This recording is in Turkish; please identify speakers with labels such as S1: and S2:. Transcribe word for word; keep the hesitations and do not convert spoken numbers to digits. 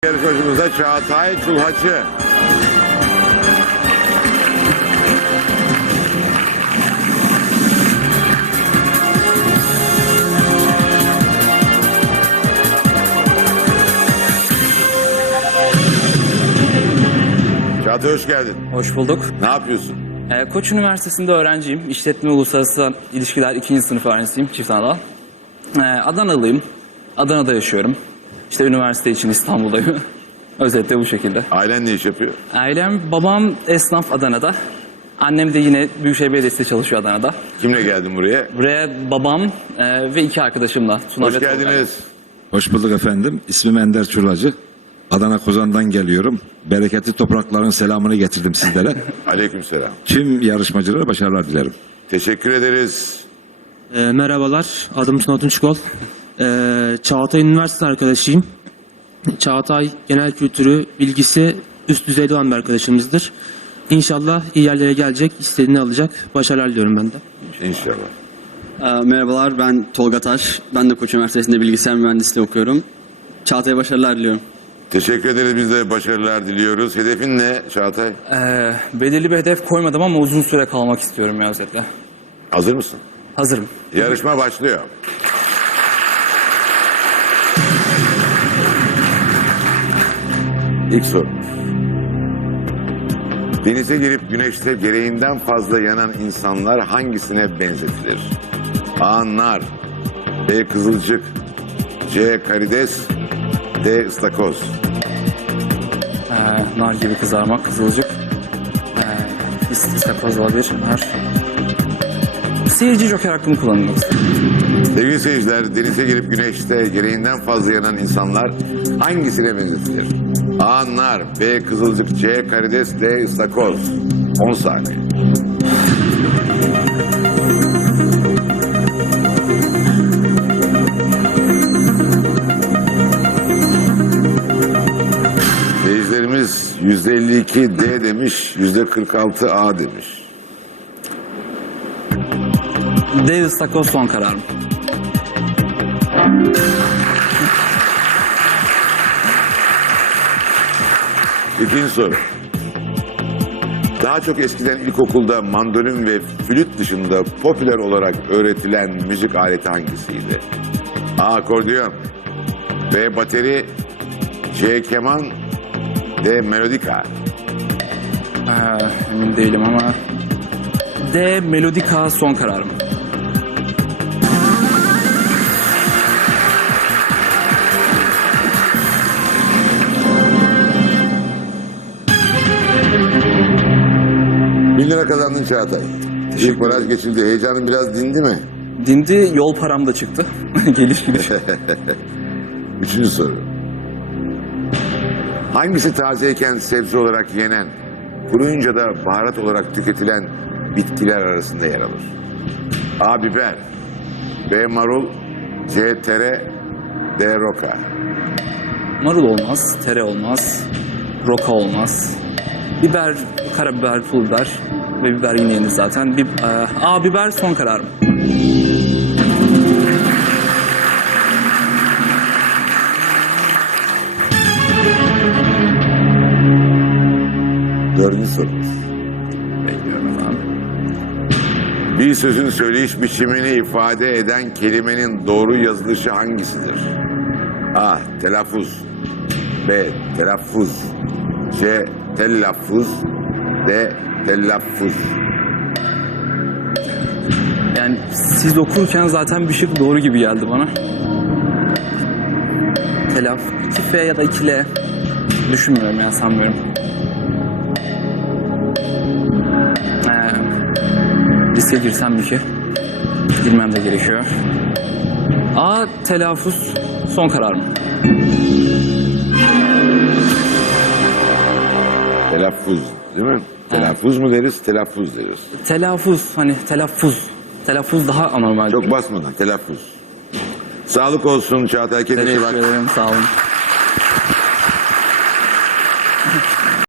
S1: Yarışmacımız da Çağatay Çulhacı. Çağatay hoş geldin.
S2: Hoş bulduk.
S1: Ne yapıyorsun?
S2: Ee, Koç Üniversitesi'nde öğrenciyim. İşletme Uluslararası İlişkiler ikinci sınıf öğrencisiyim. Çift anadal. Ee, Adanalıyım. Adana'da yaşıyorum. İşte üniversite için İstanbul'dayım. Özetle bu şekilde.
S1: Ailen ne iş yapıyor?
S2: Ailem, babam esnaf Adana'da. Annem de yine Büyükşehir Belediyesi'nde çalışıyor Adana'da.
S1: Kimle geldin buraya?
S2: Buraya babam e, ve iki arkadaşımla. Tuna
S1: Hoş
S2: ve Tolga.
S1: geldiniz.
S3: Hoş bulduk efendim. İsmim Ender Çurlacı. Adana Kozan'dan geliyorum. Bereketli toprakların selamını getirdim sizlere.
S1: Aleykümselam.
S3: Tüm yarışmacılara başarılar dilerim.
S1: Teşekkür ederiz.
S4: E, merhabalar, adım Tuna Tunçkol. E, Çağatay Üniversitesi arkadaşıyım. Çağatay genel kültürü, bilgisi üst düzeyde olan bir arkadaşımızdır. İnşallah iyi yerlere gelecek, istediğini alacak. Başarılar diliyorum ben de.
S1: İnşallah.
S5: Ee, Merhabalar, ben Tolga Taş. Ben de Koç Üniversitesi'nde bilgisayar mühendisliği okuyorum. Çağatay'a başarılar diliyorum.
S1: Teşekkür ederiz. Biz de başarılar diliyoruz. Hedefin ne Çağatay?
S2: Ee, belirli bir hedef koymadım ama uzun süre kalmak istiyorum ya özetle.
S1: Hazır mısın?
S2: Hazırım.
S1: Yarışma başlıyor. İlk soru. Denize girip güneşte gereğinden fazla yanan insanlar hangisine benzetilir? A. Nar, B. Kızılcık, C. Karides, D. ıstakoz.
S2: Ee, nar gibi kızarmak, kızılcık. Ee, ist- istakoz olabilir. Nar. Seyirci joker hakkımı kullanmak istiyorum.
S1: Sevgili seyirciler, denize girip güneşte gereğinden fazla yanan insanlar hangisine benzetilir? A. Nar, B. Kızılcık, C. Karides, D. ıstakoz. on saniye. Seyircilerimiz yüzde elli iki D demiş, yüzde kırk altı A demiş.
S2: D ıstakoz son kararım.
S1: İkinci soru. Daha çok eskiden ilkokulda mandolin ve flüt dışında popüler olarak öğretilen müzik aleti hangisiydi? A. Akordeon, B. Bateri, C. Keman, D. Melodika.
S2: Ee, emin değilim ama D melodika son kararım.
S1: Bin lira kazandın Çağatay. İlk baraj geçildi. Heyecanın biraz dindi mi?
S2: Dindi, yol param da çıktı. Geliş gidiş.
S1: Üçüncü soru. Hangisi tazeyken sebze olarak yenen, kuruyunca da baharat olarak tüketilen bitkiler arasında yer alır? A. Biber, B. Marul, C. Tere, D. Roka.
S2: Marul olmaz, tere olmaz, roka olmaz. Biber, karabiber, pul biber ve biber yine yenir zaten. Bib e, A biber son kararım.
S1: Dördüncü sorumuz.
S2: Bekliyorum efendim.
S1: Bir sözün söyleyiş biçimini ifade eden kelimenin doğru yazılışı hangisidir? A. Telaffuz, B. Telaffuz, C. Telaffuz, D. Telaffuz.
S2: Yani siz okurken zaten bir şey doğru gibi geldi bana. Telaf, iki F ya da iki L. Düşünmüyorum ya, sanmıyorum. Ee, riske girsem mi ki? Girmem de gerekiyor. A. Telaffuz son kararım.
S1: Telaffuz değil mi? Telaffuz mu deriz, telaffuz deriz.
S2: Telaffuz, hani telaffuz. Telaffuz daha anormal.
S1: Çok basmadan telaffuz. Sağlık olsun Çağatay, kendine iyi bak.
S2: Teşekkür ederim, sağ olun.